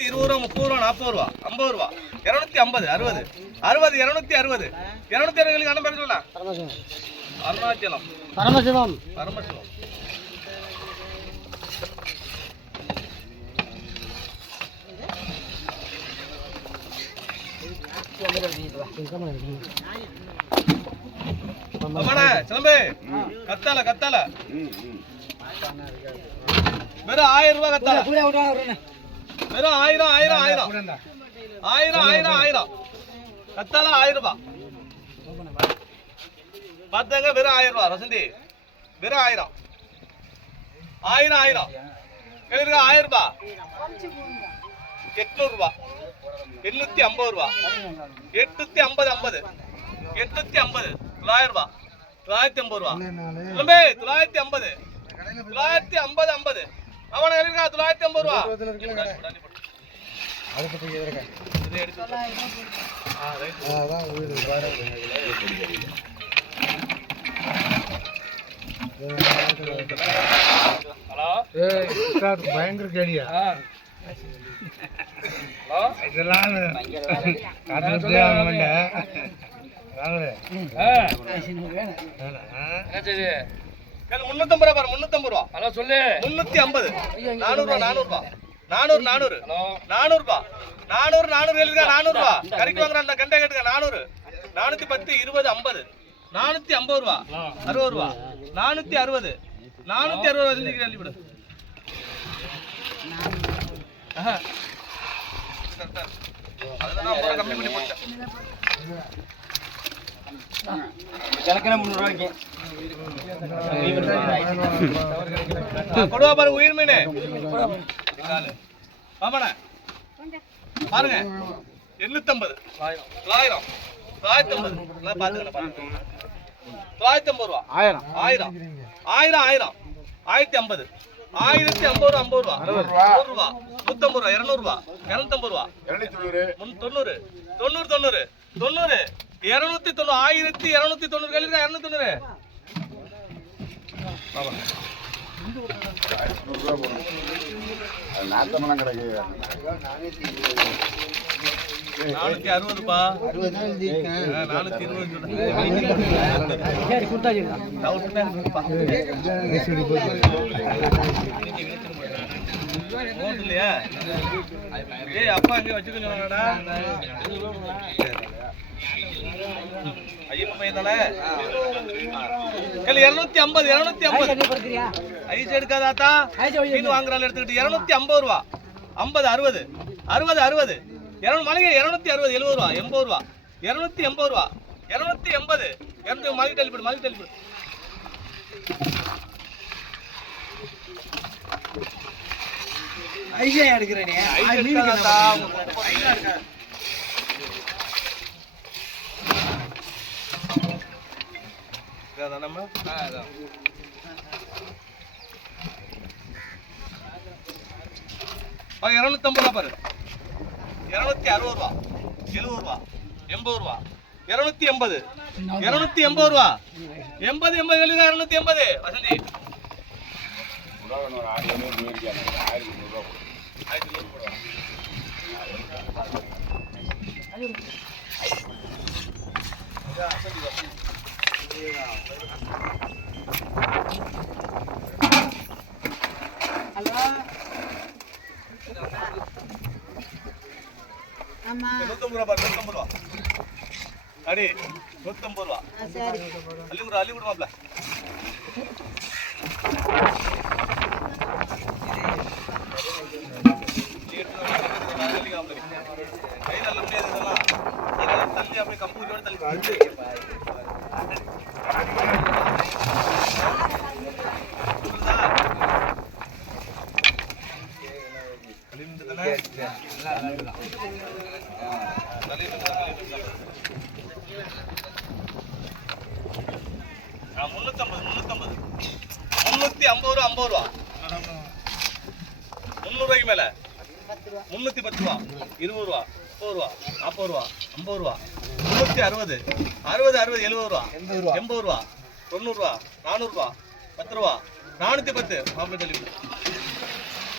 இருபது ரூபா முப்பது ரூபா நாற்பது ரூபா ஐம்பது ரூபா இருநூத்தி ஐம்பது அறுபது அறுபது இருநூத்தி அறுபது. இருநூத்தி அறுபதுக்கு அண்ணன் பேர் சொல்லலாம். பரமசிவம் அருணாச்சலம். பரமசிவம். பரமசிவம். சிலம்பு. கத்தால கத்தால. வெறும் ஆயிரம் ரூபாய் கத்தால. வெறும் ஆயிரம் ஆயிரம் ஆயிரம் ஆயிரம் ஆயிரம் ஆயிரம் கத்தால ஆயிரம் ரூபாய் பார்த்தாங்க வெறும் ஆயிரம் ரூபாய் வசந்தி வெறும் ஆயிரம் ஆயிரம் ஆயிரம் கேளுங்க ஆயிரம் ரூபாய் எட்நூறு ரூபாய் எண்ணூத்தி ஐம்பது ரூபா எட்நூத்தி ஐம்பது ஐம்பது எட்நூத்தி ஐம்பது தொள்ளாயிரம் ரூபாய் தொள்ளாயிரத்தி ஐம்பது ரூபா இல்லம்பே தொள்ளாயிரத்தி ஐம்பது தொள்ளாயிரத்தி ஐம்பது அவனை எழுதிருக்கா? தொள்ளாயிரத்தி ஐம்பது ரூபா. இதை எடுத்து ஆ, ரைட். ஹலோ பயங்கர கேடியா இதெல்லாம் முன்னூத்தம்பது ரூபா பாரு முன்னூத்தம்பது ரூபா. ஹலோ சொல்லு. முன்னூத்தி ஐம்பது. நானூறு ரூபா நானூறு ரூபா. நானூறு நானூறு. நானூறு ரூபா. நானூறு நானூறு எழுதுங்க நானூறு ரூபா. கறிக்கு வாங்குற அந்த கண்டை நானூறு. நானூத்தி பத்து இருபது ஐம்பது. நானூத்தி ஐம்பது ரூபா. அறுபது ரூபா. நானூத்தி அறுபது. நானூத்தி அறுபது ரூபா செஞ்சுக்கிறேன் அள்ளிவிடு ஆஹா. அதெல்லாம் கம்மி பண்ணி போட்டேன் கொடுவா பாரு உயிர் மீன். ஆமாண்ணே பாருங்க. எண்ணூத்தம்பது. தொள்ளாயிரம் தொள்ளாயிரத்தி ஐம்பது. தொள்ளாயிரத்தி ஐம்பது ரூபா. ஆயிரம். ஆயிரம். ஆயிரம் ஆயிரம். ஆயிரத்தி ஐம்பது ஆயிரத்தி ஐம்பது ரூபா. ஐம்பது ரூபா நூறு ரூபா. நூத்தம்பது ரூபா. இருநூறு ரூபா. இருநூத்தம்பது ரூபா. தொண்ணூறு தொண்ணூறு தொண்ணூறு. தொண்ணூறு. இருநூத்தி தொண்ணூறு. ஆயிரத்தி இருநூத்தி தொண்ணூறு. கழிவு இருநூத்தி தொண்ணூறு நானூத்தி அறுபதுப்பா. ஆ, நானூத்தி இருபது கொடுத்தாச்சு இல்லையா ஏய் அப்பா அங்கே பையன் தானே? இருநூத்தி ஐம்பது இருநூத்தி ஐம்பது. ஐஸ் எடுக்காதாத்தா? மீன் வாங்குறாள் எடுத்துக்கிட்டு இருநூத்தி ஐம்பது ரூபா. ஐம்பது அறுபது. அறுபது அறுபது. இருநூறு மளிகை இருநூத்தி அறுபது எழுபது ரூபா எண்பது ரூபா. இருநூத்தி எண்பது ரூபா. இருநூத்தி எண்பது. இருநூத்தி மளிகை தள்ளிப்படு மளிகை தள்ளிப்படு ஐசியா எடுக்கிறேனே ஐஸ் எடுக்காதாத்தா ஐஸா இருக்கா? இதாதா நம்ம ஆ, இருநூத்தம்பது ரூபா பாரு. இருநூத்தி அறுபது ரூபா. எழுபது ரூபா. எண்பது ரூபா. இருநூத்தி எண்பது. இருநூத்தி எண்பது ரூபா. எண்பது எண்பது எழுதுங்க இருநூத்தி எண்பது. வசந்தி. நூத்தம்பது ரூபா பாரு நூத்தம்பது ரூபா. அடி நூத்தம்பது ரூபா. அள்ளி விடு அள்ளி விடு முன்னூத்தம்பது முன்னூத்தம்பது முன்னூத்தி ஐம்பது ரூபா ஐம்பது ரூபா முந்நூறு ரூபாய்க்கு மேல முன்னூத்தி பத்து ரூபா இருபது ரூபா முப்பது ரூபா நாற்பது ரூபா ஐம்பது ரூபா முன்னூத்தி அறுபது அறுபது அறுபது எழுபது ரூபா எண்பது ரூபா தொண்ணூறு ரூபா நானூறு ரூபா பத்து ரூபா நானூத்தி பத்து மாப்பிள்ளை